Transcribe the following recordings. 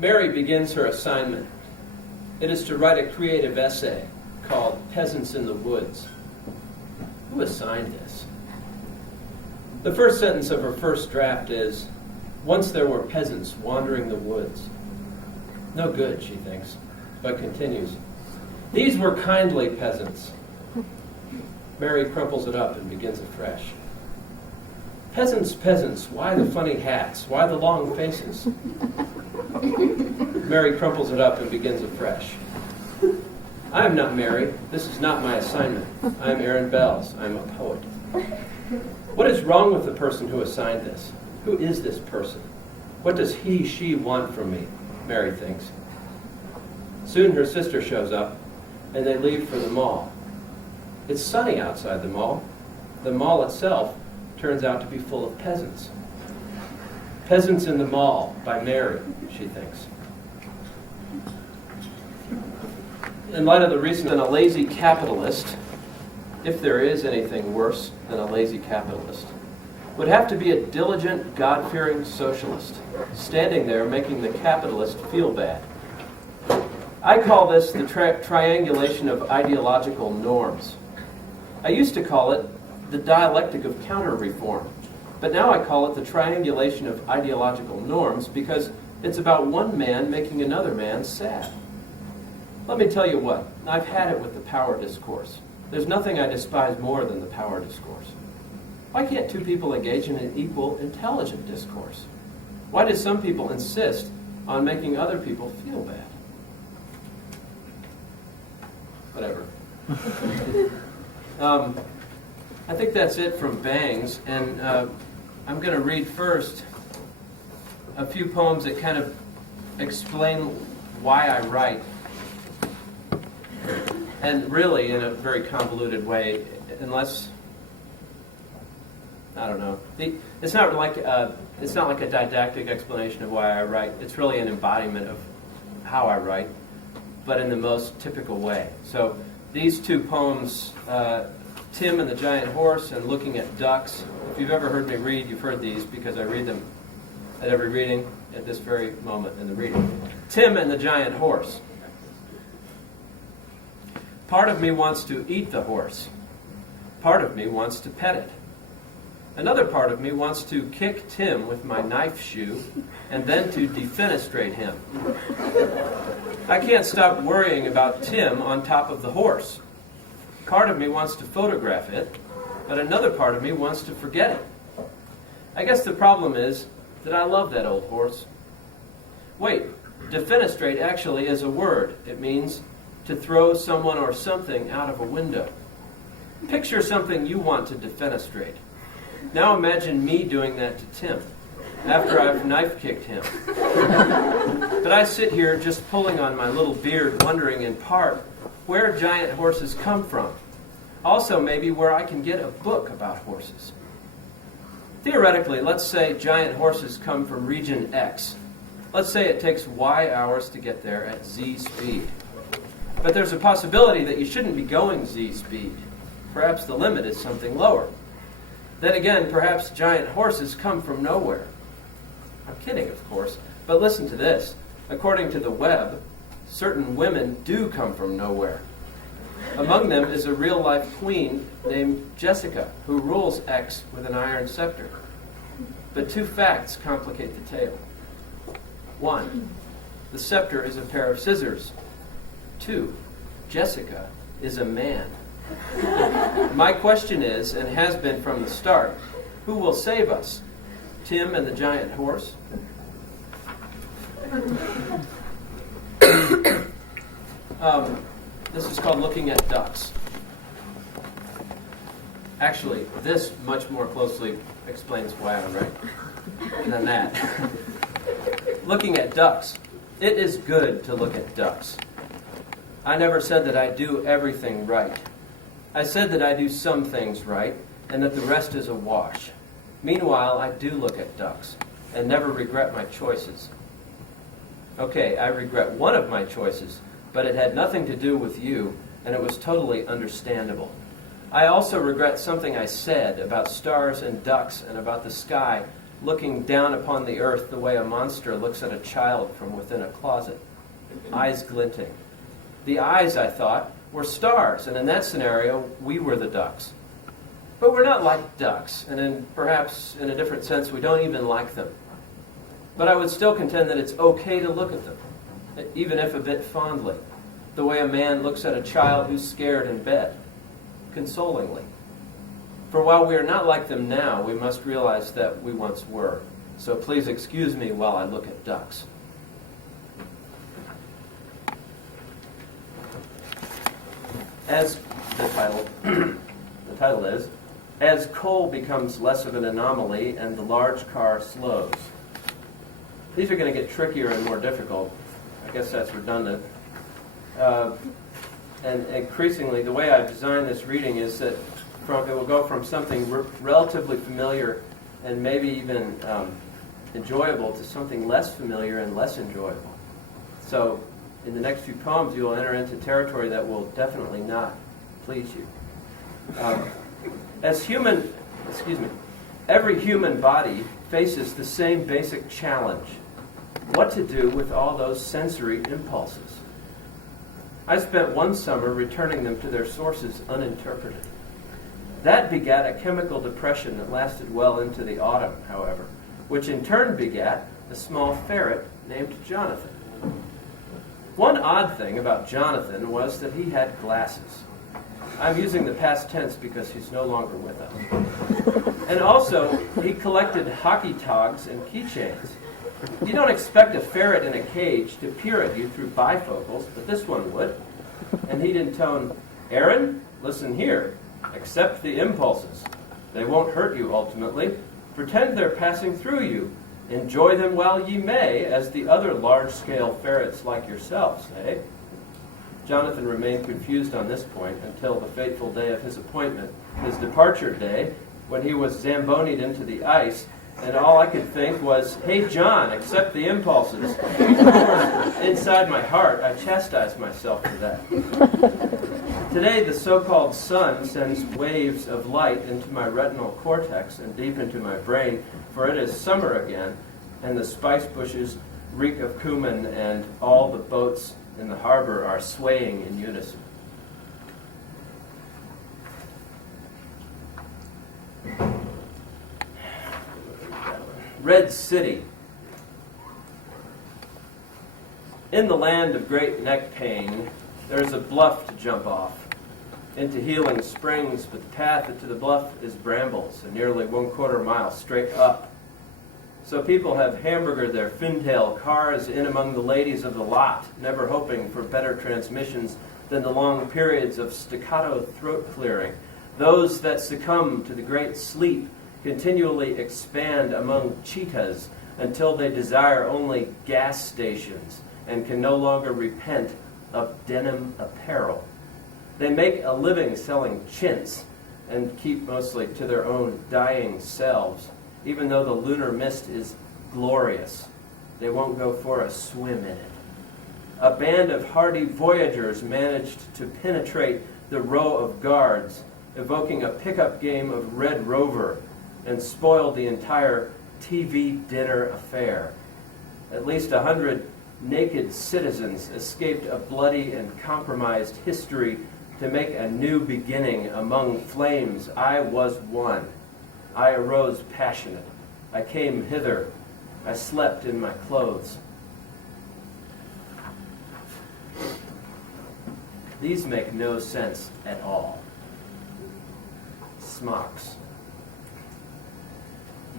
Mary begins her assignment. It is to write a creative essay called Peasants in the Woods. Who assigned this? The first sentence of her first draft is, "Once there were peasants wandering the woods." No good, she thinks, but continues. "These were kindly peasants." Mary crumples it up and begins afresh. "Peasants, peasants, why the funny hats? Why the long faces?" Mary crumples it up and begins afresh. "I am not Mary. This is not my assignment. I am Aaron Belz. I am a poet." What is wrong with the person who assigned this? Who is this person? What does he, she want from me? Mary thinks. Soon her sister shows up, and they leave for the mall. It's sunny outside the mall. The mall itself turns out to be full of peasants. Peasants in the Mall by Mary, she thinks. In light of the recent, a lazy capitalist, if there is anything worse than a lazy capitalist, would have to be a diligent, God-fearing socialist, standing there making the capitalist feel bad. I call this the triangulation of ideological norms. I used to call it the dialectic of counter-reform, but now I call it the triangulation of ideological norms because it's about one man making another man sad. Let me tell you what, I've had it with the power discourse. There's nothing I despise more than the power discourse. Why can't two people engage in an equal, intelligent discourse? Why do some people insist on making other people feel bad? Whatever. I think that's it from Bangs, and I'm going to read first a few poems that kind of explain why I write, and really in a very convoluted way, unless, I don't know. It's not like a didactic explanation of why I write. It's really an embodiment of how I write, but in the most typical way. So these two poems, Tim and the Giant Horse and Looking at Ducks. If you've ever heard me read, you've heard these because I read them at every reading at this very moment in the reading. Tim and the Giant Horse. Part of me wants to eat the horse. Part of me wants to pet it. Another part of me wants to kick Tim with my knife shoe and then to defenestrate him. I can't stop worrying about Tim on top of the horse. Part of me wants to photograph it, but another part of me wants to forget it. I guess the problem is that I love that old horse. Wait, defenestrate actually is a word. It means to throw someone or something out of a window. Picture something you want to defenestrate. Now imagine me doing that to Tim, after I've knife-kicked him. But I sit here just pulling on my little beard, wondering in part where giant horses come from. Also maybe where I can get a book about horses. Theoretically, let's say giant horses come from region X. Let's say it takes Y hours to get there at Z speed. But there's a possibility that you shouldn't be going Z speed. Perhaps the limit is something lower. Then again, perhaps giant horses come from nowhere. I'm kidding, of course, but listen to this. According to the web, certain women do come from nowhere. Among them is a real-life queen named Jessica, who rules X with an iron scepter. But two facts complicate the tale. 1, the scepter is a pair of scissors. 2, Jessica is a man. My question is, and has been from the start, who will save us? Tim and the Giant Horse? This is called Looking at Ducks. Actually, this much more closely explains why I write than that. Looking at ducks. It is good to look at ducks. I never said that I do everything right. I said that I do some things right, and that the rest is a wash. Meanwhile, I do look at ducks, and never regret my choices. Okay, I regret one of my choices, but it had nothing to do with you, and it was totally understandable. I also regret something I said about stars and ducks and about the sky, looking down upon the earth the way a monster looks at a child from within a closet, eyes glinting. The eyes, I thought, were stars, and in that scenario, we were the ducks. But we're not like ducks, and perhaps in a different sense, we don't even like them. But I would still contend that it's okay to look at them, even if a bit fondly, the way a man looks at a child who's scared in bed, consolingly. For while we are not like them now, we must realize that we once were. So please excuse me while I look at ducks. As the title is, as coal becomes less of an anomaly and the large car slows. These are going to get trickier and more difficult. I guess that's redundant. And increasingly, the way I've designed this reading is that it will go from something relatively familiar and maybe even enjoyable to something less familiar and less enjoyable. So in the next few poems, you will enter into territory that will definitely not please you. Every human body faces the same basic challenge: what to do with all those sensory impulses. I spent one summer returning them to their sources uninterpreted. That begat a chemical depression that lasted well into the autumn, however, which in turn begat a small ferret named Jonathan. One odd thing about Jonathan was that he had glasses. I'm using the past tense because he's no longer with us. And also, he collected hockey togs and keychains. You don't expect a ferret in a cage to peer at you through bifocals, but this one would. And he'd intone, "Aaron, listen here. Accept the impulses. They won't hurt you ultimately. Pretend they're passing through you. Enjoy them while ye may, as the other large-scale ferrets like yourselves, eh?" Jonathan remained confused on this point until the fateful day of his appointment, his departure day, when he was zambonied into the ice, and all I could think was, "Hey, John, accept the impulses." Inside my heart, I chastised myself for that. Today, the so-called sun sends waves of light into my retinal cortex and deep into my brain, for it is summer again, and the spice bushes reek of cumin, and all the boats in the harbor are swaying in unison. Red City. In the land of great neck pain, there is a bluff to jump off into healing springs, but the path to the bluff is brambles, and nearly 1/4 mile straight up. So people have hamburgered their fintail cars in among the ladies of the lot, never hoping for better transmissions than the long periods of staccato throat clearing. Those that succumb to the great sleep continually expand among cheetahs until they desire only gas stations and can no longer repent of denim apparel. They make a living selling chintz and keep mostly to their own dying selves. Even though the lunar mist is glorious, they won't go for a swim in it. A band of hardy voyagers managed to penetrate the row of guards, evoking a pickup game of Red Rover, and spoiled the entire TV dinner affair. At least 100 naked citizens escaped a bloody and compromised history to make a new beginning among flames. I was one. I arose passionate. I came hither. I slept in my clothes. These make no sense at all. Smocks.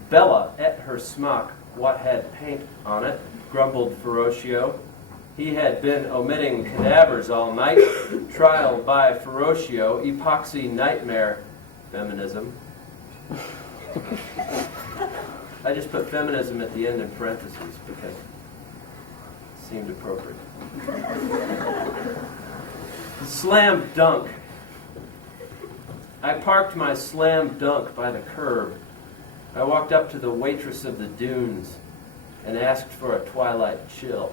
Bella ate her smock, what had paint on it, grumbled Ferruccio. He had been omitting cadavers all night. Trial by Ferruccio, epoxy nightmare, feminism. I just put feminism at the end in parentheses because it seemed appropriate. Slam dunk. I parked my slam dunk by the curb. I walked up to the waitress of the dunes and asked for a twilight chill.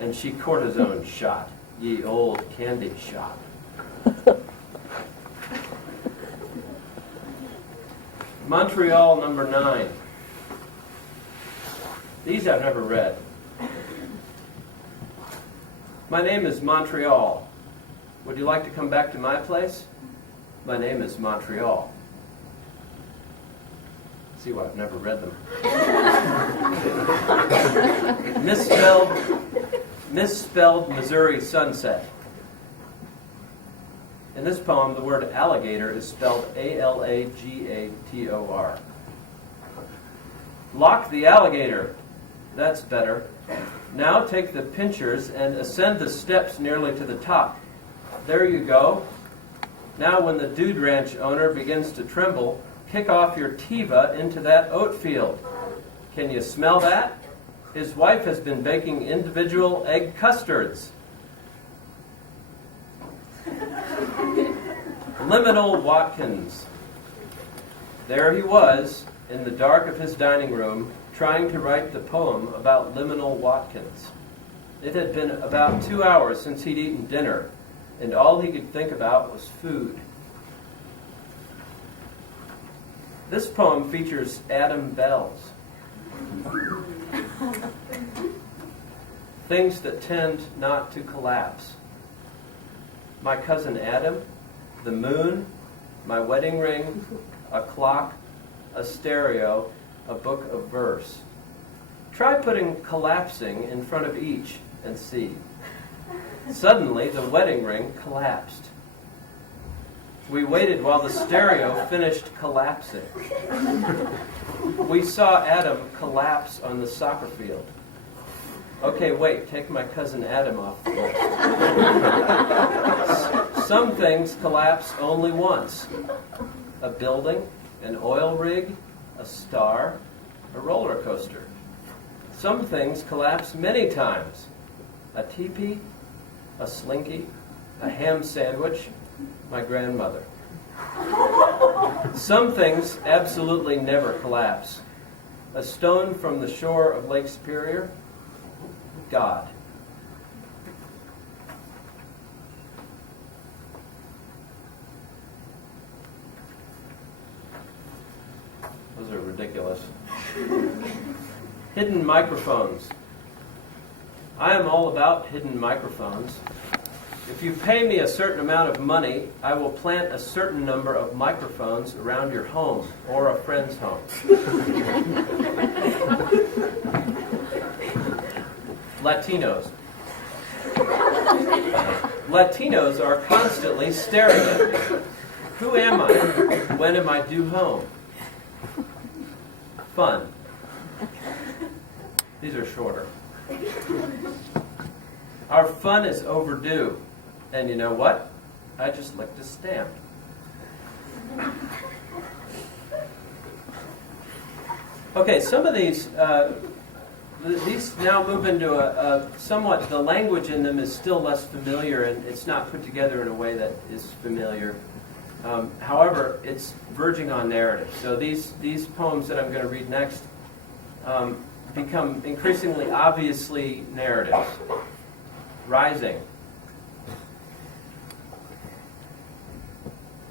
And she cortisone shot, ye old candy shop. Montreal, number 9. These I've never read. My name is Montreal. Would you like to come back to my place? My name is Montreal. See why I've never read them. Misspelled Missouri sunset. In this poem, the word alligator is spelled A-L-A-G-A-T-O-R. Lock the alligator. That's better. Now take the pincers and ascend the steps nearly to the top. There you go. Now when the Dude Ranch owner begins to tremble, kick off your Tiva into that oat field. Can you smell that? His wife has been baking individual egg custards. Liminal Watkins. There he was, in the dark of his dining room, trying to write the poem about Liminal Watkins. It had been about 2 hours since he'd eaten dinner, and all he could think about was food. This poem features Adam Belz. Things that tend not to collapse. My cousin Adam, the moon, my wedding ring, a clock, a stereo, a book of verse. Try putting collapsing in front of each and see. Suddenly, the wedding ring collapsed. We waited while the stereo finished collapsing. We saw Adam collapse on the soccer field. Okay, wait, take my cousin Adam off the list. Some things collapse only once. A building, an oil rig, a star, a roller coaster. Some things collapse many times. A teepee, a slinky, a ham sandwich, my grandmother. Some things absolutely never collapse. A stone from the shore of Lake Superior, God. Those are ridiculous. Hidden microphones. I am all about hidden microphones. If you pay me a certain amount of money, I will plant a certain number of microphones around your home or a friend's home. Latinos. Latinos are constantly staring at me. Who am I? When am I due home? Fun. These are shorter. Our fun is overdue. And you know what? I just licked a stamp. Okay, some of these now move into a somewhat, the language in them is still less familiar, and it's not put together in a way that is familiar. However, it's verging on narrative. So these poems that I'm going to read next become increasingly obviously narratives. Rising.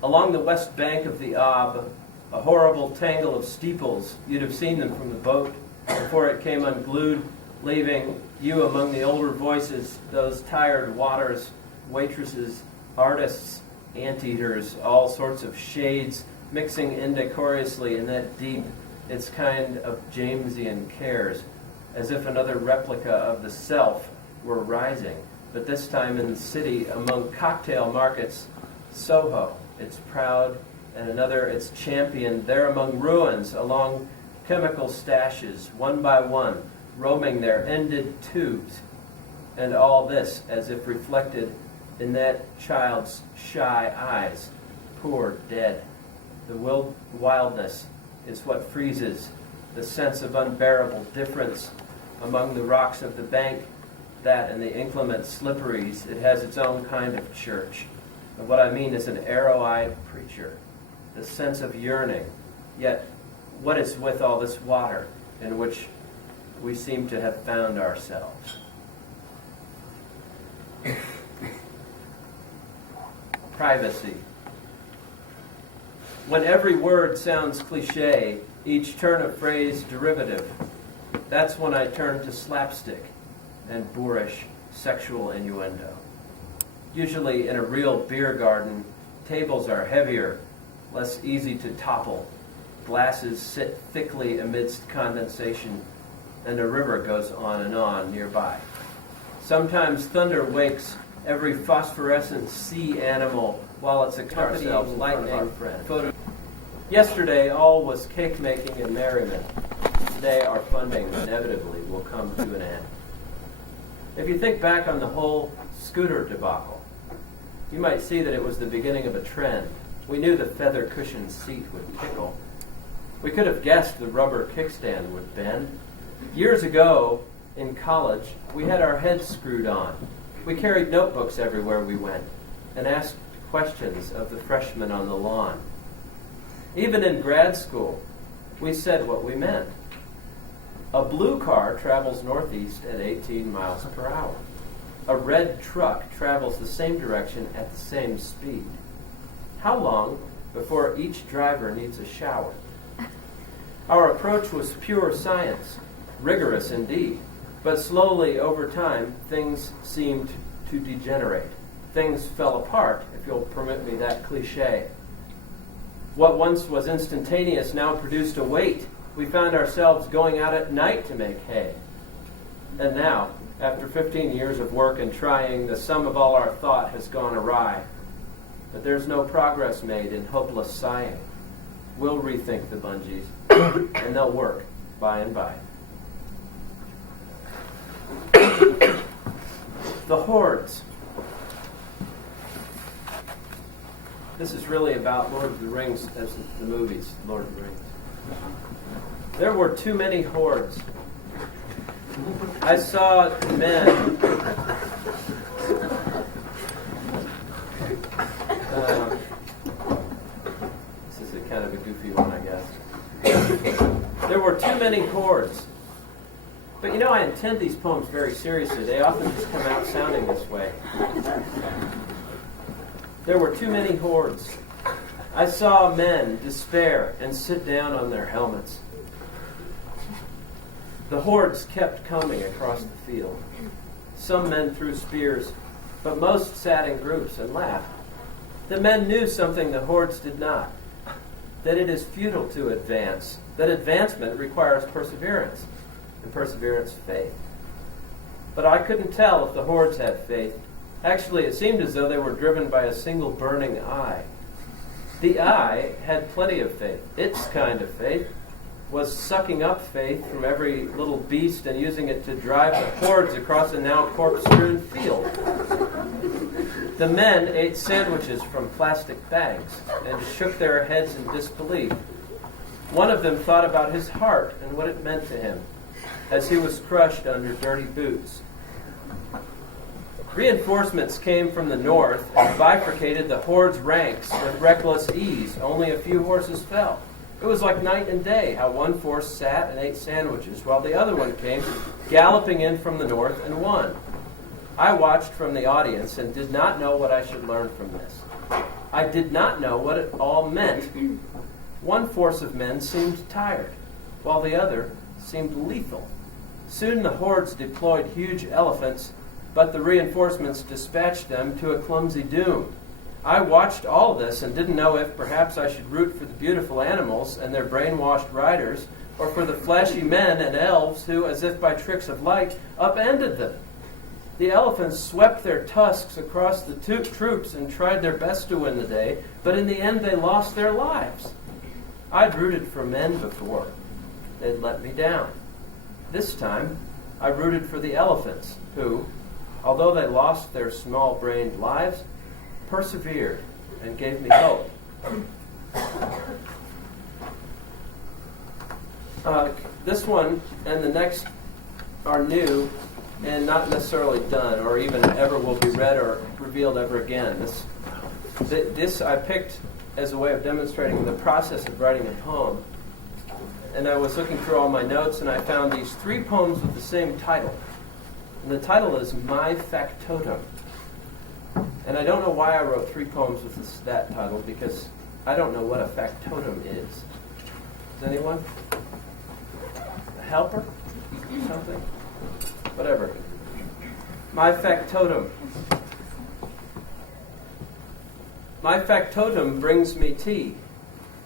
Along the west bank of the Ob, a horrible tangle of steeples, you'd have seen them from the boat before it came unglued, leaving you among the older voices, those tired waters, waitresses, artists, anteaters, all sorts of shades mixing indecorously in that deep, its kind of Jamesian cares, as if another replica of the self were rising, but this time in the city among cocktail markets, Soho, its proud, and another its champion, there among ruins, along chemical stashes, one by one, roaming their ended tubes, and all this as if reflected in that child's shy eyes, poor dead. The wildness is what freezes the sense of unbearable difference among the rocks of the bank, that and the inclement slipperies. It has its own kind of church. And what I mean is an arrow-eyed preacher, the sense of yearning. Yet, what is with all this water in which we seem to have found ourselves? Privacy. When every word sounds cliche, each turn of phrase derivative, that's when I turned to slapstick and boorish sexual innuendo. Usually in a real beer garden, tables are heavier, less easy to topple. Glasses sit thickly amidst condensation, and a river goes on and on nearby. Sometimes thunder wakes every phosphorescent sea animal while it's accompanied by lightning. Yesterday, all was cake-making and merriment. Today, our funding inevitably will come to an end. If you think back on the whole scooter debacle, you might see that it was the beginning of a trend. We knew the feather-cushioned seat would tickle. We could have guessed the rubber kickstand would bend. Years ago, in college, we had our heads screwed on. We carried notebooks everywhere we went and asked questions of the freshmen on the lawn. Even in grad school, we said what we meant. A blue car travels northeast at 18 miles per hour. A red truck travels the same direction at the same speed. How long before each driver needs a shower? Our approach was pure science, rigorous indeed, but slowly over time things seemed to degenerate. Things fell apart, if you'll permit me that cliche. What once was instantaneous now produced a wait. We found ourselves going out at night to make hay. And now, after 15 years of work and trying, the sum of all our thought has gone awry. But there's no progress made in hopeless sighing. We'll rethink the bungees, and they'll work by and by. The hordes. This is really about Lord of the Rings, as the movies, Lord of the Rings. There were too many hordes. I saw men. This is a kind of a goofy one, I guess. There were too many hordes. But you know, I intend these poems very seriously. They often just come out sounding this way. There were too many hordes. I saw men despair and sit down on their helmets. The hordes kept coming across the field. Some men threw spears, but most sat in groups and laughed. The men knew something the hordes did not, that it is futile to advance, that advancement requires perseverance, and perseverance faith. But I couldn't tell if the hordes had faith. Actually, it seemed as though they were driven by a single burning eye. The eye had plenty of faith. Its kind of faith was sucking up faith from every little beast and using it to drive the hordes across a now corpse-strewn field. The men ate sandwiches from plastic bags and shook their heads in disbelief. One of them thought about his heart and what it meant to him as he was crushed under dirty boots. Reinforcements came from the north and bifurcated the horde's ranks with reckless ease. Only a few horses fell. It was like night and day how one force sat and ate sandwiches while the other one came galloping in from the north and won. I watched from the audience and did not know what I should learn from this. I did not know what it all meant. One force of men seemed tired, while the other seemed lethal. Soon the hordes deployed huge elephants, but the reinforcements dispatched them to a clumsy doom. I watched all this and didn't know if perhaps I should root for the beautiful animals and their brainwashed riders, or for the flashy men and elves who, as if by tricks of light, upended them. The elephants swept their tusks across the troops and tried their best to win the day, but in the end they lost their lives. I'd rooted for men before. They'd let me down. This time, I rooted for the elephants, who, although they lost their small-brained lives, persevered and gave me hope. This one and the next are new and not necessarily done, or even ever will be read or revealed ever again. This I picked as a way of demonstrating the process of writing a poem. And I was looking through all my notes, and I found these 3 poems with the same title. And the title is My Factotum. And I don't know why I wrote 3 poems with that title, because I don't know what a factotum is. Does anyone? A helper? something? Whatever. My factotum. My factotum brings me tea.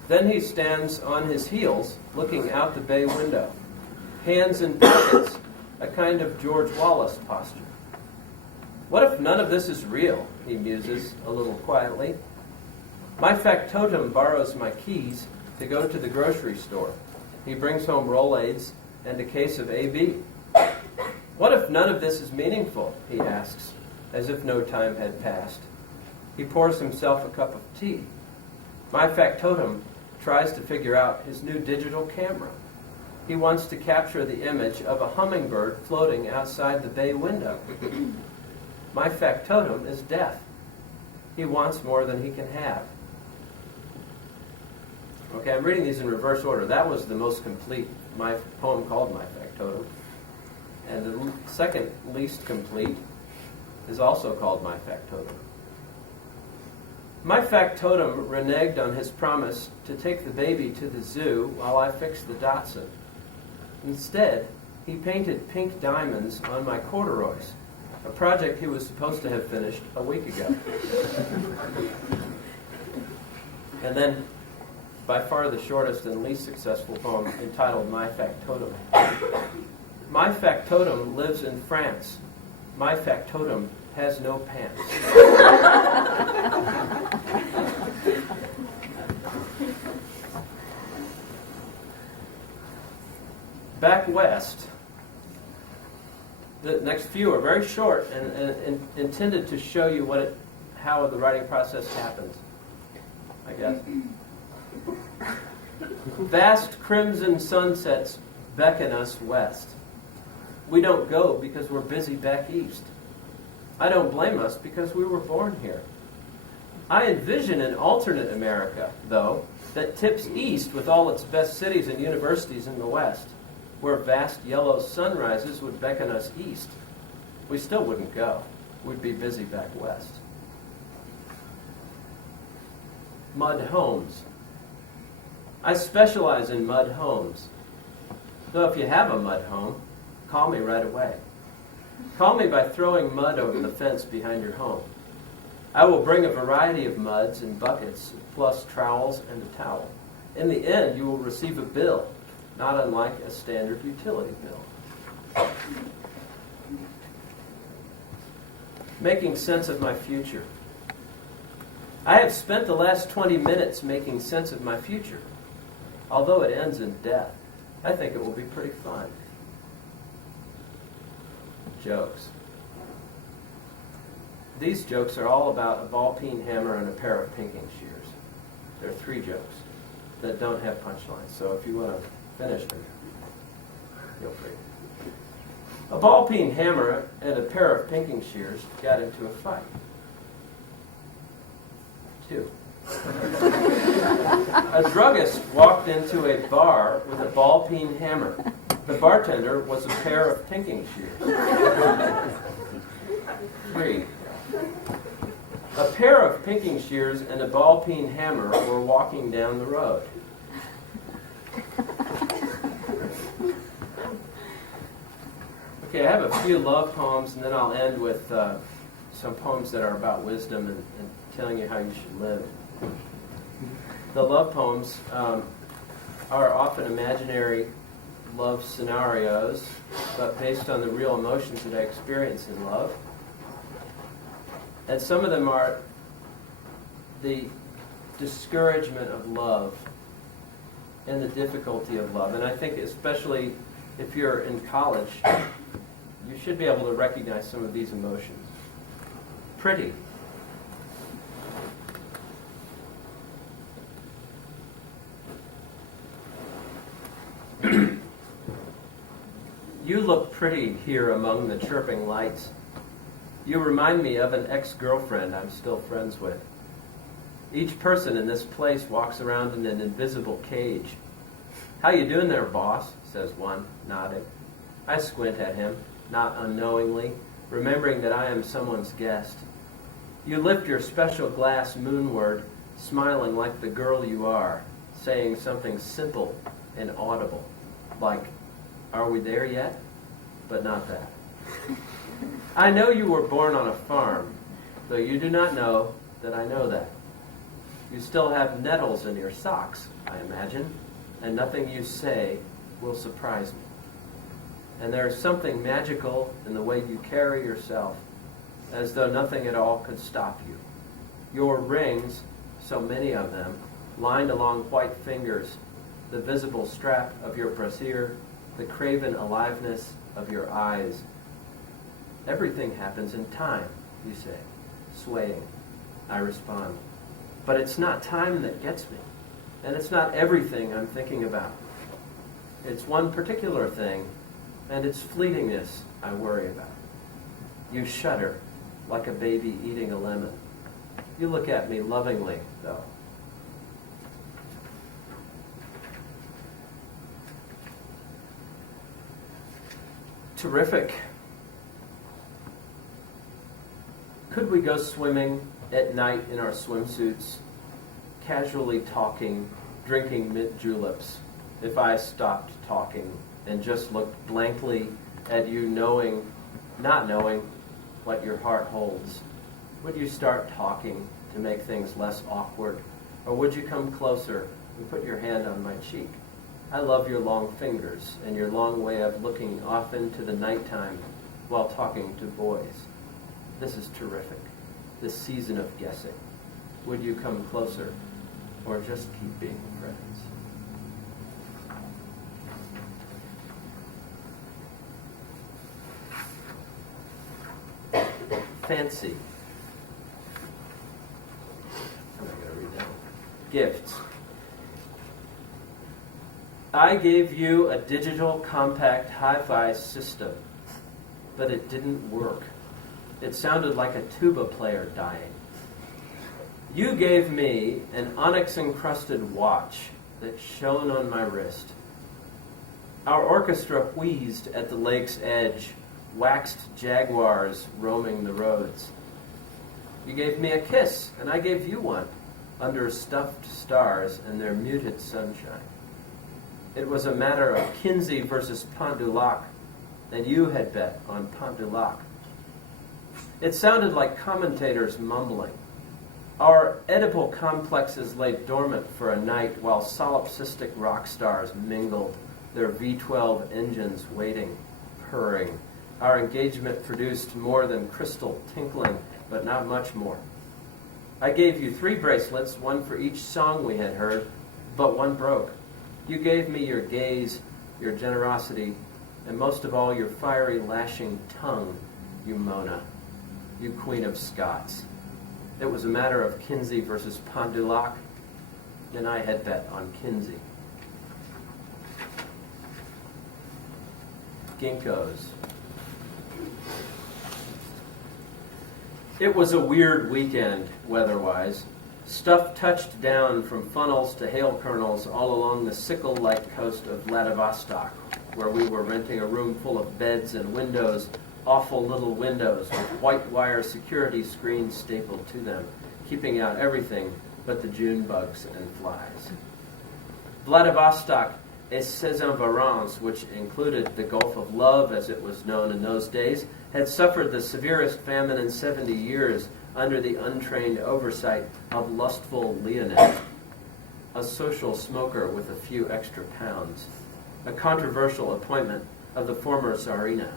Then he stands on his heels, looking out the bay window. Hands in pockets, a kind of George Wallace posture. What if none of this is real, he muses a little quietly. My factotum borrows my keys to go to the grocery store. He brings home Rolaids and a case of AB. What if none of this is meaningful, he asks, as if no time had passed. He pours himself a cup of tea. My factotum tries to figure out his new digital camera. He wants to capture the image of a hummingbird floating outside the bay window. My factotum is death. He wants more than he can have. Okay, I'm reading these in reverse order. That was the most complete, my poem called My Factotum. And the second least complete is also called My Factotum. My factotum reneged on his promise to take the baby to the zoo while I fixed the Datsun. Instead, he painted pink diamonds on my corduroys, a project he was supposed to have finished a week ago. And then, by far the shortest and least successful poem, entitled My Factotum. My factotum lives in France. My factotum has no pants. Back west. The next few are very short and intended to show you how the writing process happens, I guess. Vast crimson sunsets beckon us west. We don't go because we're busy back east. I don't blame us because we were born here. I envision an alternate America, though, that tips east with all its best cities and universities in the west, where vast yellow sunrises would beckon us east. We still wouldn't go. We'd be busy back west. Mud homes. I specialize in mud homes. So if you have a mud home, call me right away. Call me by throwing mud over the fence behind your home. I will bring a variety of muds in buckets, plus trowels and a towel. In the end, you will receive a bill, not unlike a standard utility bill. Making sense of my future. I have spent the last 20 minutes making sense of my future. Although it ends in death, I think it will be pretty fun. Jokes. These jokes are all about a ball-peen hammer and a pair of pinking shears. There are 3 jokes that don't have punchlines, so if you want to finish them, feel free. A ball-peen hammer and a pair of pinking shears got into a fight. 2. A druggist walked into a bar with a ball-peen hammer. The bartender was a pair of pinking shears. 3. A pair of pinking shears and a ball-peen hammer were walking down the road. Okay, I have a few love poems, and then I'll end with some poems that are about wisdom and telling you how you should live. The love poems are often imaginary love scenarios, but based on the real emotions that I experience in love. And some of them are the discouragement of love and the difficulty of love. And I think especially if you're in college, you should be able to recognize some of these emotions. Pretty. You look pretty here among the chirping lights. You remind me of an ex-girlfriend I'm still friends with. Each person in this place walks around in an invisible cage. How you doing there, boss? Says one, nodding. I squint at him, not unknowingly, remembering that I am someone's guest. You lift your special glass moonward, smiling like the girl you are, saying something simple and audible, like, "Are we there yet?" but not that. I know you were born on a farm, though you do not know that I know that. You still have nettles in your socks, I imagine, and nothing you say will surprise me. And there is something magical in the way you carry yourself, as though nothing at all could stop you. Your rings, so many of them, lined along white fingers, the visible strap of your brassiere, the craven aliveness of your eyes. Everything happens in time, you say, swaying. I respond, but it's not time that gets me, and it's not everything I'm thinking about. It's one particular thing, and its fleetingness I worry about. You shudder like a baby eating a lemon. You look at me lovingly, though. Terrific. Could we go swimming at night in our swimsuits, casually talking, drinking mint juleps, if I stopped talking and just looked blankly at you, not knowing what your heart holds? Would you start talking to make things less awkward? Or would you come closer and put your hand on my cheek? I love your long fingers and your long way of looking off into the nighttime while talking to boys. This is terrific, this season of guessing. Would you come closer or just keep being friends? Fancy. I'm not going to read that one. Gifts. I gave you a digital compact hi-fi system, but it didn't work. It sounded like a tuba player dying. You gave me an onyx-encrusted watch that shone on my wrist. Our orchestra wheezed at the lake's edge, waxed jaguars roaming the roads. You gave me a kiss, and I gave you one, under stuffed stars and their muted sunshine. It was a matter of Kinsey versus Pont du Lac, and you had bet on Pont du Lac. It sounded like commentators mumbling. Our Oedipal complexes lay dormant for a night while solipsistic rock stars mingled, their V12 engines waiting, purring. Our engagement produced more than crystal tinkling, but not much more. I gave you 3 bracelets, one for each song we had heard, but one broke. You gave me your gaze, your generosity, and most of all your fiery lashing tongue, you Mona, you Queen of Scots. It was a matter of Kinsey versus Pont du Lac, and I had bet on Kinsey. Ginkgos. It was a weird weekend, weather-wise. Stuff touched down from funnels to hail kernels all along the sickle-like coast of Vladivostok, where we were renting a room full of beds and windows, awful little windows with white wire security screens stapled to them, keeping out everything but the June bugs and flies. Vladivostok, a Saison-Varence, which included the Gulf of Love as it was known in those days, had suffered the severest famine in 70 years under the untrained oversight of lustful Leonid, a social smoker with a few extra pounds, a controversial appointment of the former Tsarina.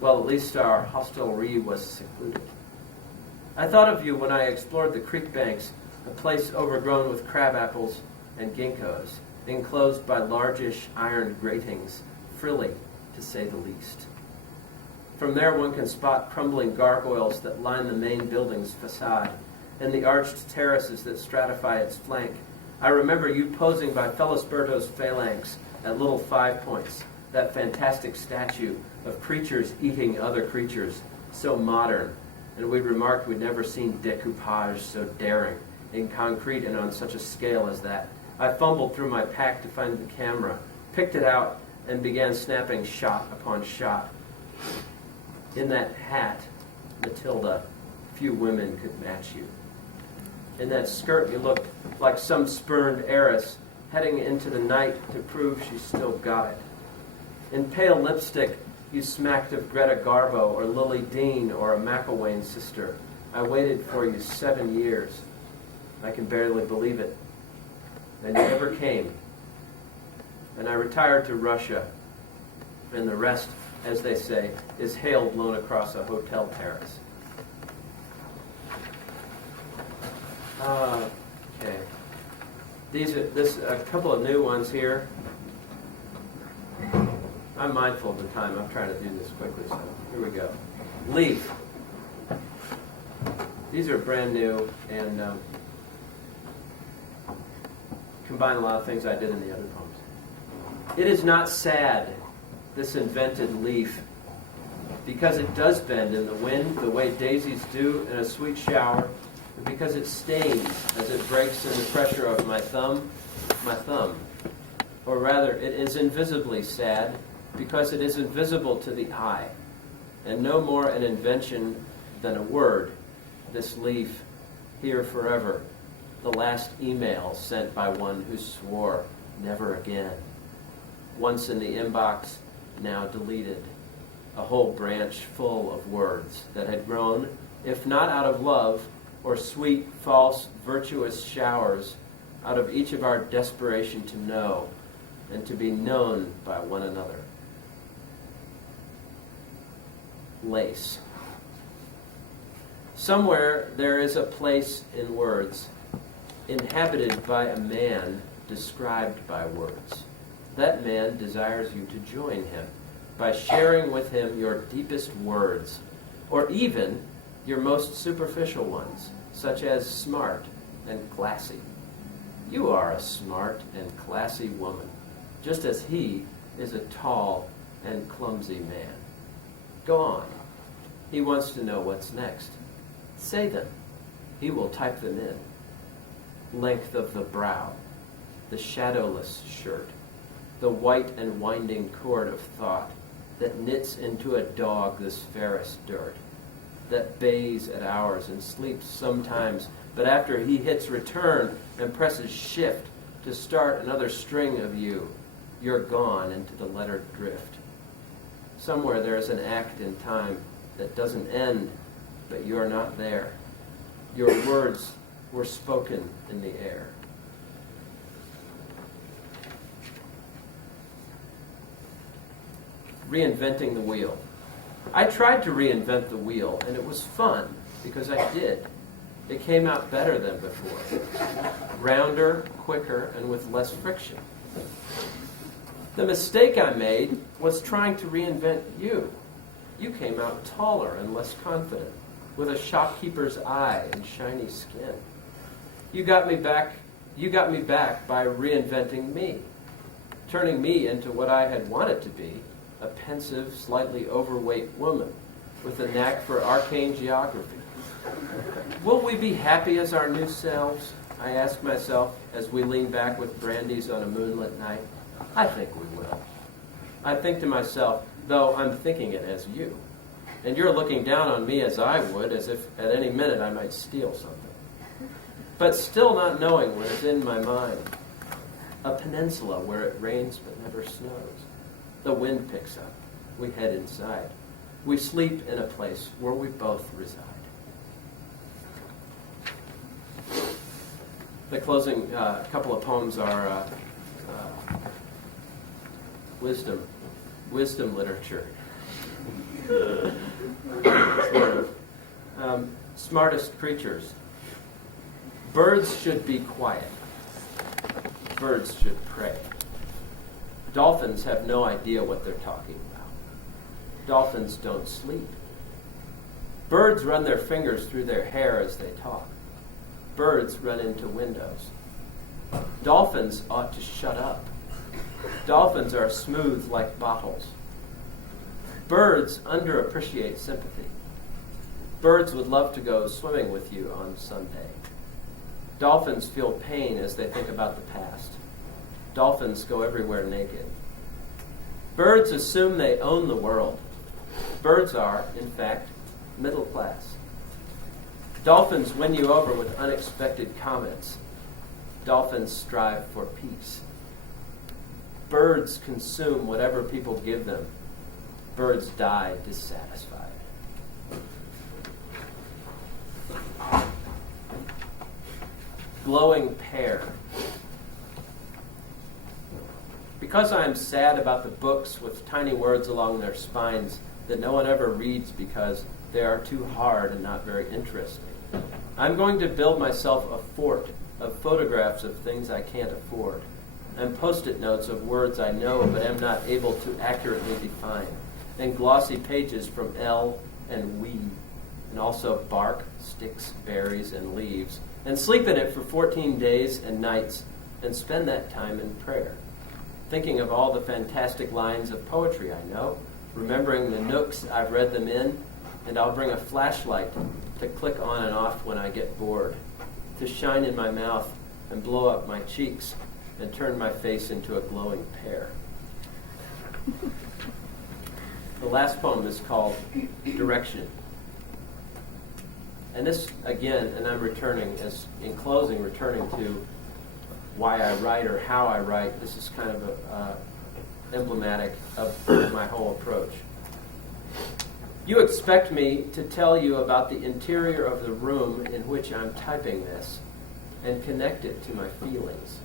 Well, at least our hostelry was secluded. I thought of you when I explored the creek banks, a place overgrown with crab apples and ginkgos, enclosed by largish iron gratings, frilly, to say the least. From there one can spot crumbling gargoyles that line the main building's facade, and the arched terraces that stratify its flank. I remember you posing by Felisberto's phalanx at Little 5 Points, that fantastic statue of creatures eating other creatures, so modern, and we remarked we'd never seen decoupage so daring, in concrete and on such a scale as that. I fumbled through my pack to find the camera, picked it out, and began snapping shot upon shot. In that hat, Matilda, few women could match you. In that skirt, you looked like some spurned heiress heading into the night to prove she still got it. In pale lipstick, You smacked of Greta Garbo or Lily Dean or a McElwain sister. I waited for you 7 years. I can barely believe it. And you never came. And I retired to Russia. And the rest, as they say, is hail blown across a hotel terrace. Okay. A couple of new ones here. I'm mindful of the time. I'm trying to do this quickly, so here we go. Leaf. These are brand new and combine a lot of things I did in the other poems. It is not sad, this invented leaf, because it does bend in the wind the way daisies do in a sweet shower, and because it stains as it breaks in the pressure of my thumb. Or rather, it is invisibly sad, because it is invisible to the eye, and no more an invention than a word, this leaf, here forever, the last email sent by one who swore never again. Once in the inbox, now deleted, a whole branch full of words that had grown, if not out of love, or sweet, false, virtuous showers, out of each of our desperation to know, and to be known by one another. Lace. Somewhere there is a place in words, inhabited by a man, described by words. That man desires you to join him by sharing with him your deepest words, or even your most superficial ones, such as smart and classy. You are a smart and classy woman, just as he is a tall and clumsy man. Go on. He wants to know what's next. Say them. He will type them in. Length of the brow, the shadowless shirt, the white and winding cord of thought that knits into a dog this fairest dirt, that bathes at hours and sleeps sometimes, but after he hits return and presses shift to start another string of you, you're gone into the lettered drift. Somewhere there is an act in time that doesn't end, but you're not there. Your words were spoken in the air. Reinventing the wheel. I tried to reinvent the wheel, and it was fun, because I did. It came out better than before. Rounder, quicker, and with less friction. The mistake I made was trying to reinvent you. You came out taller and less confident, with a shopkeeper's eye and shiny skin. You got me back by reinventing me, turning me into what I had wanted to be, a pensive, slightly overweight woman with a knack for arcane geography. Will we be happy as our new selves? I ask myself as we lean back with brandies on a moonlit night. I think we will. I think to myself, though I'm thinking it as you. And you're looking down on me as I would, as if at any minute I might steal something. But still not knowing what is in my mind. A peninsula where it rains but never snows. The wind picks up. We head inside. We sleep in a place where we both reside. The closing couple of poems are wisdom literature. Sort of. Smartest creatures. Birds should be quiet. Birds should pray. Dolphins have no idea what they're talking about. Dolphins don't sleep. Birds run their fingers through their hair as they talk. Birds run into windows. Dolphins ought to shut up. Dolphins are smooth like bottles. Birds underappreciate sympathy. Birds would love to go swimming with you on Sunday. Dolphins feel pain as they think about the past. Dolphins go everywhere naked. Birds assume they own the world. Birds are, in fact, middle class. Dolphins win you over with unexpected comments. Dolphins strive for peace. Birds consume whatever people give them. birds die dissatisfied. Glowing pear. Because I am sad about the books with tiny words along their spines that no one ever reads because they are too hard and not very interesting, I'm going to build myself a fort of photographs of things I can't afford, and post-it notes of words I know but am not able to accurately define, and glossy pages from L and we, and also bark, sticks, berries, and leaves, and sleep in it for 14 days and nights, and spend that time in prayer, thinking of all the fantastic lines of poetry I know, remembering the nooks I've read them in, and I'll bring a flashlight to click on and off when I get bored, to shine in my mouth and blow up my cheeks and turn my face into a glowing pear. The last poem is called Direction. And this, again, and I'm returning, as in closing, returning to why I write or how I write. This is kind of emblematic of my whole approach. You expect me to tell you about the interior of the room in which I'm typing this and connect it to my feelings.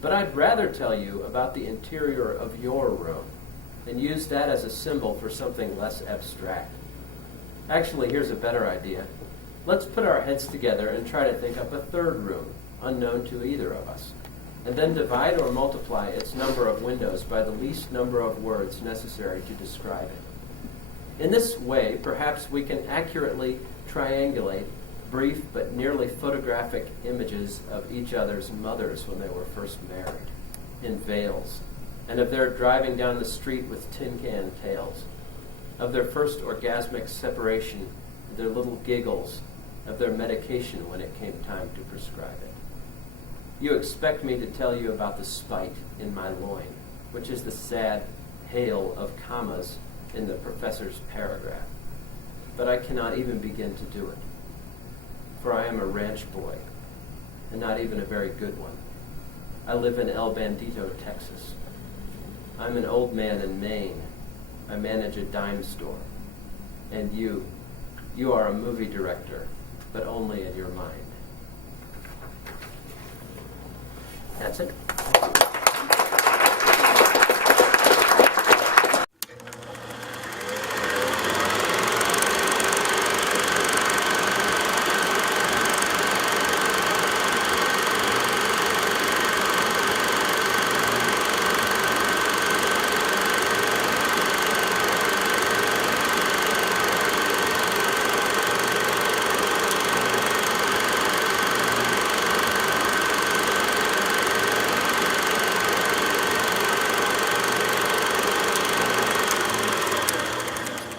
But I'd rather tell you about the interior of your room and use that as a symbol for something less abstract. Actually, here's a better idea. Let's put our heads together and try to think up a third room, unknown to either of us, and then divide or multiply its number of windows by the least number of words necessary to describe it. In this way, perhaps we can accurately triangulate brief but nearly photographic images of each other's mothers when they were first married, in veils, and of their driving down the street with tin can tails, of their first orgasmic separation, their little giggles, of their medication when it came time to prescribe it. You expect me to tell you about the spite in my loin, which is the sad hail of commas in the professor's paragraph. But I cannot even begin to do it, for I am a ranch boy, and not even a very good one. I live in El Bandito, Texas. I'm an old man in Maine. I manage a dime store. And you are a movie director, but only in your mind. That's it.